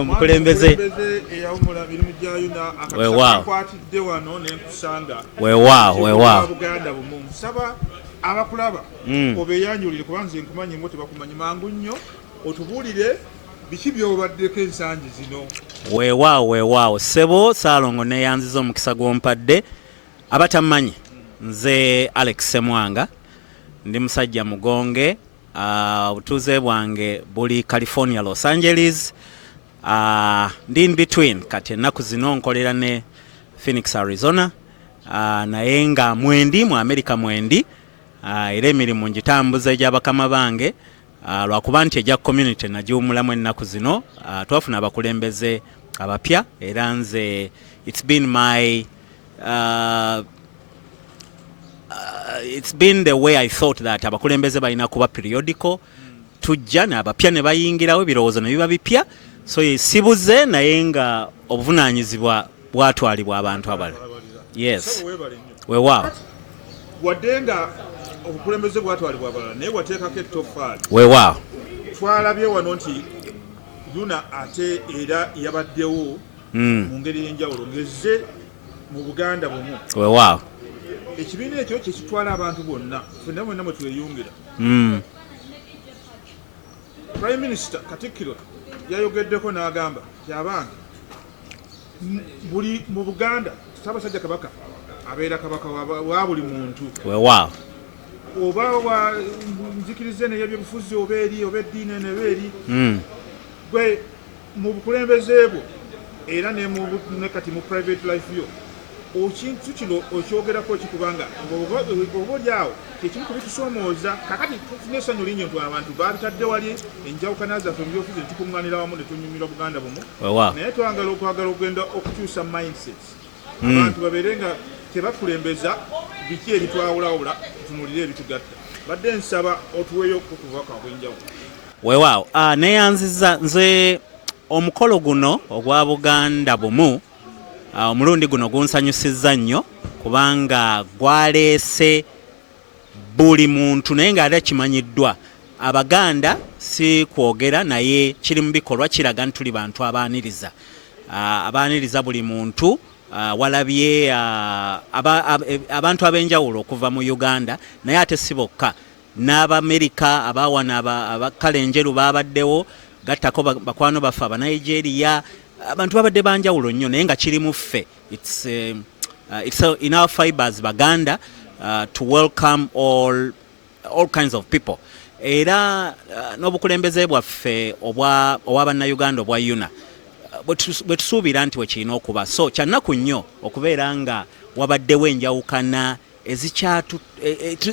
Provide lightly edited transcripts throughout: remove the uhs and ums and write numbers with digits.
omukulembeze eyawumula mirimu gya Unaa akakwatidde wano n'enkusanga weewaawo Buganda bumu nsaba abakulaba obeeyanjulire kuba nze nkumanyi ngo tebakumanyi mangu nnyo otubuulire biki by'obaddeko ensangi zino. Weewaawo ssebo Ssaalongo neeyanziza omukisa gw'ompadde abatamanyi nze Alex Ssemwanga ndi musajja mugonge obutuuze bwange buli California Los Angeles ndi in between kati ennaku zino nkolera ne Phoenix Arizona naye nga mwendi mu America mwendi era emirimu ngitambuza egy'abakama bange lwakuba nti ejja community nagiwumulamu ennaku zino twafuna abakulembeze abapya era nze it's been the way I thought that abakulembeze balina kuba periodical tujja n'abapya ne bayingirawo ebirowoozo ne biba bipya so sibuze naye nga obuvunaanyizibwa bwatwalibwa abantu abalala. Yes. Weewaawo. Wadde nga obukulembeze bwatwalibwa abalala naye wateekako ettoffaali. Weewaawo. Twalabye wano nti Unaa ate era yabaddewo mu ngeri y'enjawulo ng'ezze mu Buganda bumu. Weewaawo. Ekibiina ekyo kye kitwala abantu bonna ffenna mwenna mwe tweyungira. Prime Minister Katikkiro yayogeddeko n'agamba y'abange buli mu Buganda Ssaabasajja Kabaka abeera kabaka wa buli muntu. Weewaawo. Oba nzikirize n'ebyobufuzi oba eri oba eddiini n'ebeeri gwe mu bukulembeze bwo era ne kati mu private life yo ekintu kino okyogerako kikubanga oba olyawo kyekimu kubitusoomooza kakati tufune essanyu lingi nti abantu babitadde wali enjawukana zaffe mu byobufuzi netukuŋŋaanira wamu ne tunyumirwa Buganda bumu naye okwagala okugenda okukyusa mindset abantu babeere nga tebakulembeza biki ebitwawulawula tutunulire ebitugatta badde nsaba otuweeyo okutubaka obwenjawulo. Weewaawo neeyanziza nze omukolo guno ogwa Buganda bumu omulundi guno gunsanyusizza nnyo kubanga gwaleese buli muntu naye nga ate kimanyiddwa Abaganda si kwogera naye kiri mu bikolwa kiraga nti tuli bantu abaaniriza buli muntu. Walabye abantu ab'enjawulo okuva mu Uganda naye ate si bokka n'Abamerika abawana abakala enjeru babaddewo gattako bakwano baffe Abanigeria abantu babadde banjawulo nnyo naye nga kiri mu ffe it's in our fibers Baganda to welcome all kinds of people era n'obukulembeze bwaffe obw'Abannayuganda obwa Unaa bwe tusuubira nti wekirina okuba so kyannaku nnyo okubeera nga wabaddewo enjawukana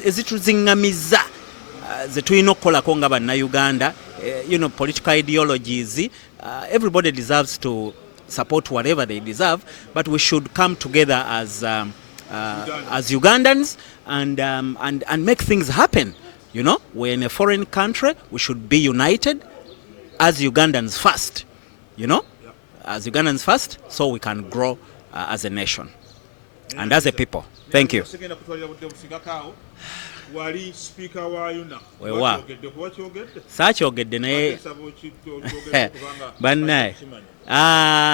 ezituziŋŋamiza ze tulina okukolako nga Bannayuganda political ideologies. Everybody deserves to support whatever they deserve, but we should come together as Ugandans and make things happen. We're in a foreign country. We should be united as Ugandans first. As Ugandans first, so we can grow as a nation and as a people. Thank you. Wali speaker wa Unaa. Weewaawo. Saakyogedde naye bannaye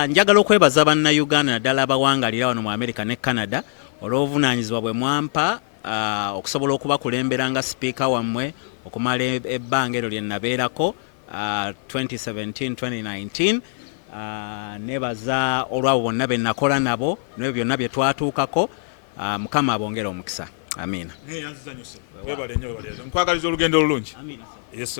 njagala okwebaza Bannayuganda naddala abawangalira wano mu America ne Canada olw'obuvunaanyizibwa bwe mwampa okusobola okubakulembera nga speaker wammwe okumala ebbanga eryo lye nabeerako 2017-2019. Nebaza olwabo bonna be nakola nabo n'ebyo byonna bye twatuukako. Mukama abongera omukisa. Amiina. Neeyanziza nnyo. Weebale nnyo. Nkwagaliza olugendo olulungi. Amiina. Yes.